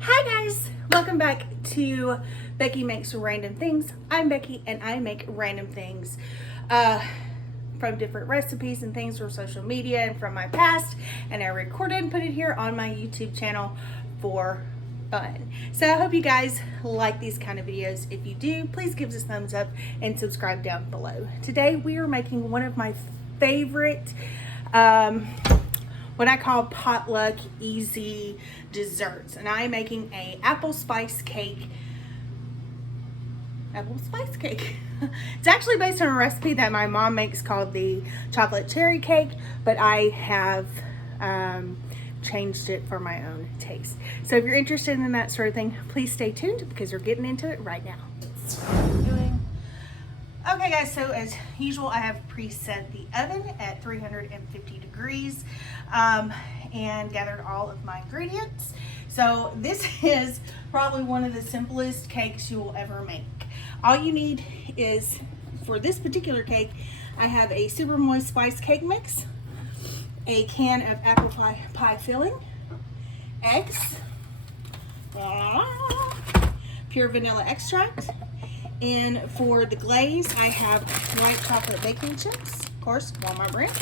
Hi guys, welcome back to Becky Makes Random Things. I'm Becky and I make random things from different recipes and things from social media and from my past, and I record it and put it here on my YouTube channel for fun. So I hope you guys like these kind of videos. If you do, please give us a thumbs up and subscribe down below. Today we are making one of my favorite what I call potluck easy desserts, and I'm making a apple spice cake. It's actually based on a recipe that my mom makes called the chocolate cherry cake, but I have changed it for my own taste. So if you're interested in that sort of thing, please stay tuned because we're getting into it right now. Okay guys, so as usual, I have preset the oven at 350 degrees and gathered all of my ingredients. So this is probably one of the simplest cakes you will ever make. All you need is, for this particular cake, I have a super moist spice cake mix, a can of apple pie filling, eggs, pure vanilla extract, and for the glaze, I have white chocolate baking chips, of course, Walmart brand.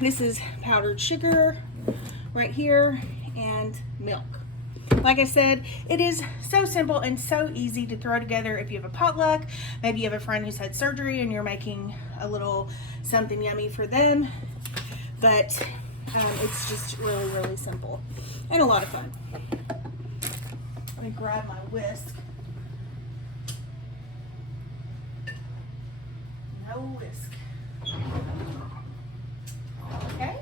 This is powdered sugar right here, and milk. Like I said, it is so simple and so easy to throw together if you have a potluck. Maybe you have a friend who's had surgery and you're making a little something yummy for them. But it's just really, really simple and a lot of fun. Let me grab my whisk. No whisk. Okay.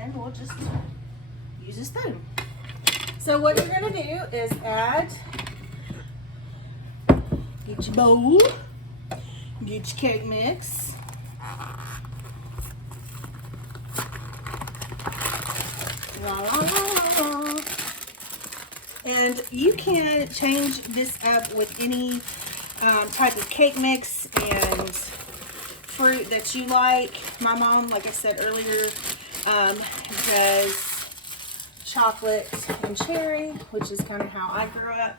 And we'll just use a spoon. So what you're going to do is add, get your bowl, get your cake mix, and you can change this up with any type of cake mix and fruit that you like. My mom, like I said earlier, does chocolate and cherry, which is kind of how I grew up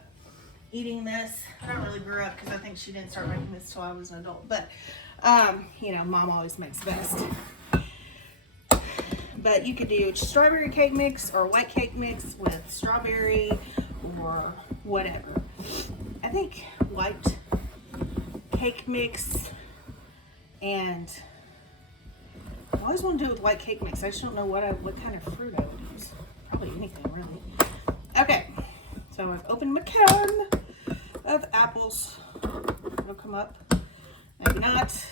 eating this. I don't really grew up because I think she didn't start making this till I was an adult, but you know, mom always makes best. But you could do strawberry cake mix or white cake mix with strawberry or whatever. I think white cake mix, and I always want to do it with white cake mix. I just don't know what kind of fruit I would use. Probably anything, really. Okay, so I've opened my can of apples. It'll come up. Maybe not.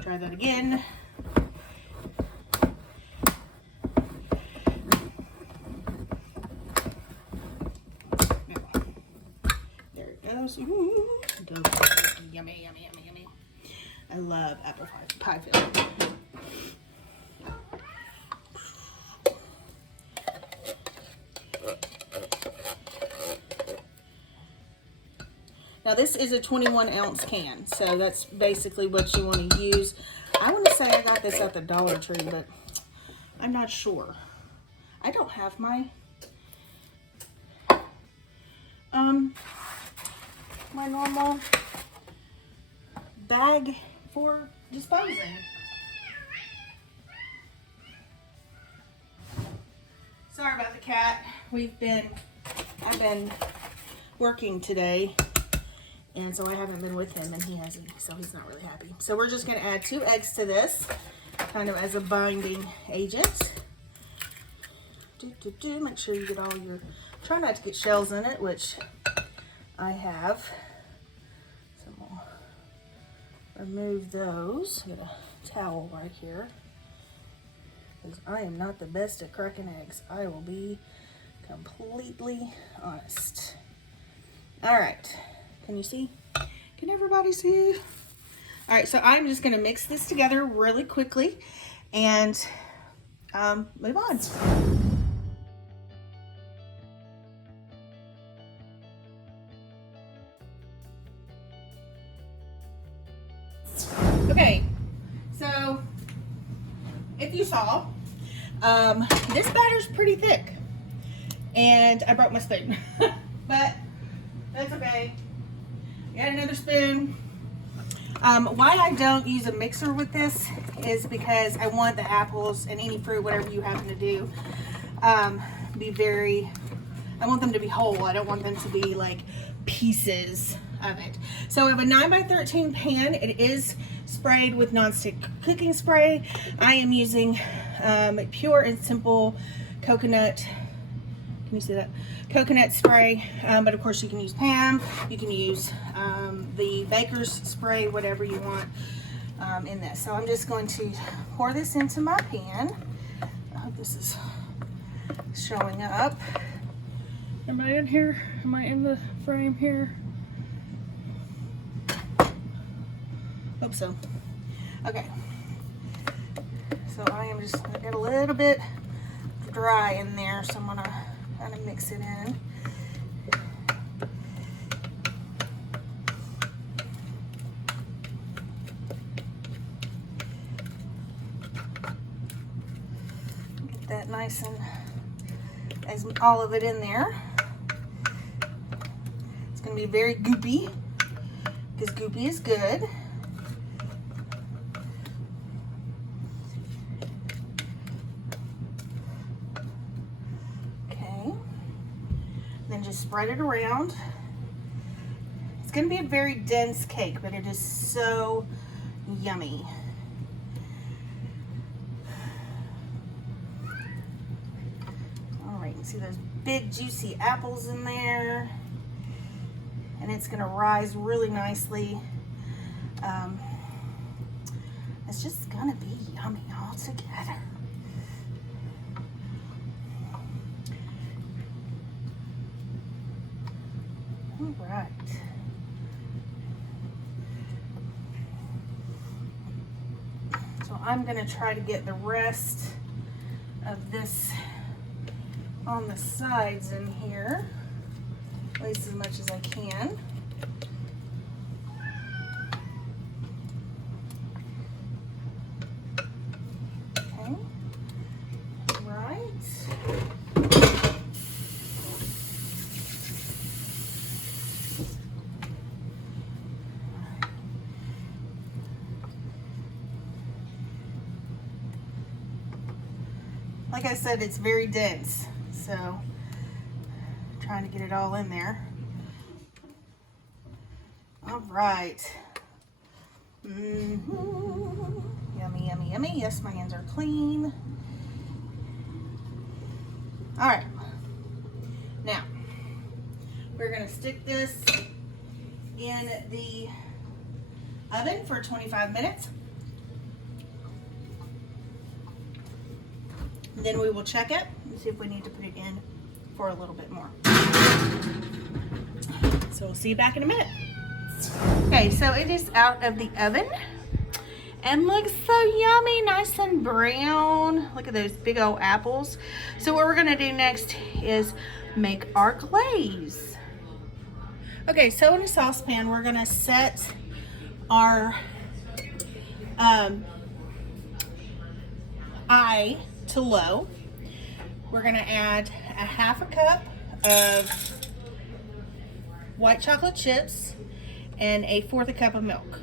Try that again. There it goes. Ooh, yummy, yummy, yummy, yummy. I love apple pie filling. Now this is a 21-ounce can, so that's basically what you want to use. I want to say I got this at the Dollar Tree, but I'm not sure. I don't have my my normal bag for disposing. Sorry about the cat. I've been working today, and so I haven't been with him, and he hasn't, so he's not really happy. So we're just going to add 2 eggs to this, kind of as a binding agent. Make sure you get all your, try not to get shells in it, which I have. So we'll remove those. Get a towel right here, because I am not the best at cracking eggs. I will be completely honest. All right. Can you see? Can everybody see? All right, so I'm just gonna mix this together really quickly and move on. Okay, so if you saw, this batter's pretty thick. and I broke my spoon. But that's okay. Got another spoon. Why I don't use a mixer with this is because I want the apples and any fruit, whatever you happen to do, I want them to be whole. I don't want them to be like pieces of it. So I have a 9x13 pan. It is sprayed with nonstick cooking spray. I am using pure and simple coconut. Can you see that? Coconut spray, but of course you can use Pam. You can use the baker's spray, whatever you want in this. So I'm just going to pour this into my pan. I hope this is showing up. Am I in here? Am I in the frame here? Hope so. Okay. So I am just gonna get a little bit dry in there, so I'm gonna kind of mix it in. Get that nice and as all of it in there. It's going to be very goopy because goopy is good. Okay. Then just spread it around. It's going to be a very dense cake, but it is so yummy. See those big juicy apples in there, and it's going to rise really nicely. It's just going to be yummy all together. All right. So I'm going to try to get the rest of this on the sides in here, at least as much as I can. Okay, right. Like I said, it's very dense. So, trying to get it all in there. All right. Yummy, yummy, yummy. Yes, my hands are clean. All right. Now, we're going to stick this in the oven for 25 minutes. Then we will check it and see if we need to put it in for a little bit more. So we'll see you back in a minute. Okay, so it is out of the oven and looks so yummy, nice and brown. Look at those big old apples. So what we're gonna do next is make our glaze. Okay, so in a saucepan, we're gonna set our eye to low. We're going to add a half a cup of white chocolate chips and a fourth a cup of milk.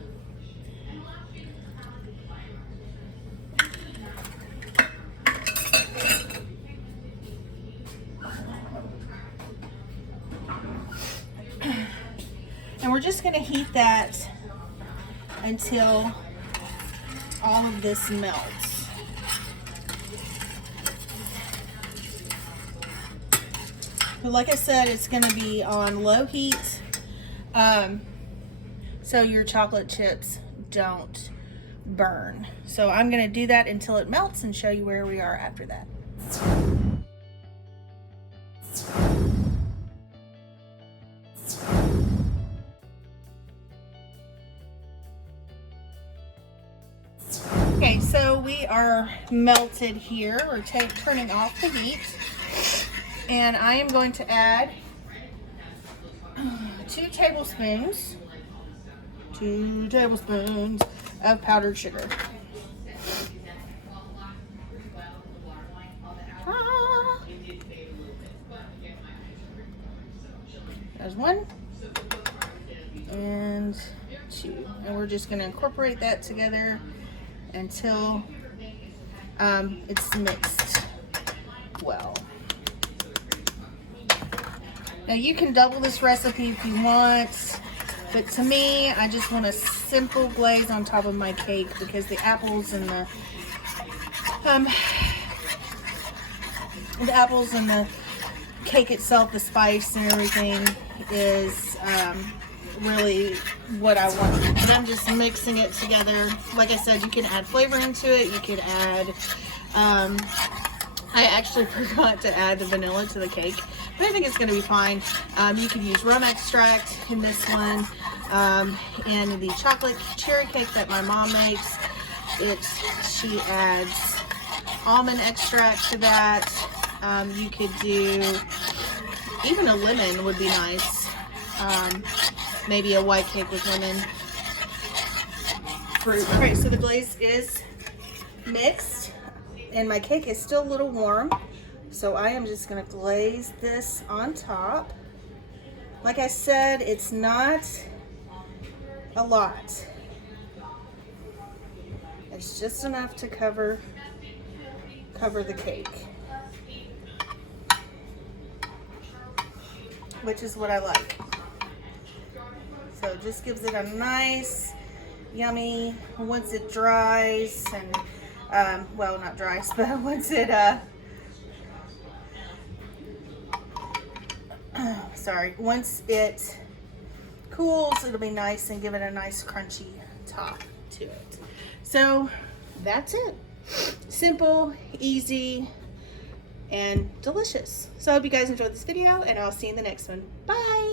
And we're just going to heat that until all of this melts. But like I said, it's going to be on low heat, so your chocolate chips don't burn. So I'm going to do that until it melts and show you where we are after that. Okay, so we are melted here. We're turning off the heat. And I am going to add 2 tablespoons of powdered sugar. There's 1 and 2. And we're just gonna incorporate that together until it's mixed well. Now you can double this recipe if you want, but to me, I just want a simple glaze on top of my cake because the apples and the cake itself, the spice and everything is really what I want. And I'm just mixing it together. Like I said, you can add flavoring to it. You could add, I actually forgot to add the vanilla to the cake, but I think it's going to be fine. You could use rum extract in this one. And the chocolate cherry cake that my mom makes, she adds almond extract to that. You could do, even a lemon would be nice. Maybe a white cake with lemon fruit. All right, so the glaze is mixed and my cake is still a little warm. So I am just gonna glaze this on top. Like I said, it's not a lot. It's just enough to cover the cake, which is what I like. So it just gives it a nice, yummy, once it dries and, well, not dries, but once it, once it cools, it'll be nice and give it a nice crunchy top to it. So that's it. Simple, easy, and delicious. So I hope you guys enjoyed this video, and I'll see you in the next one. Bye!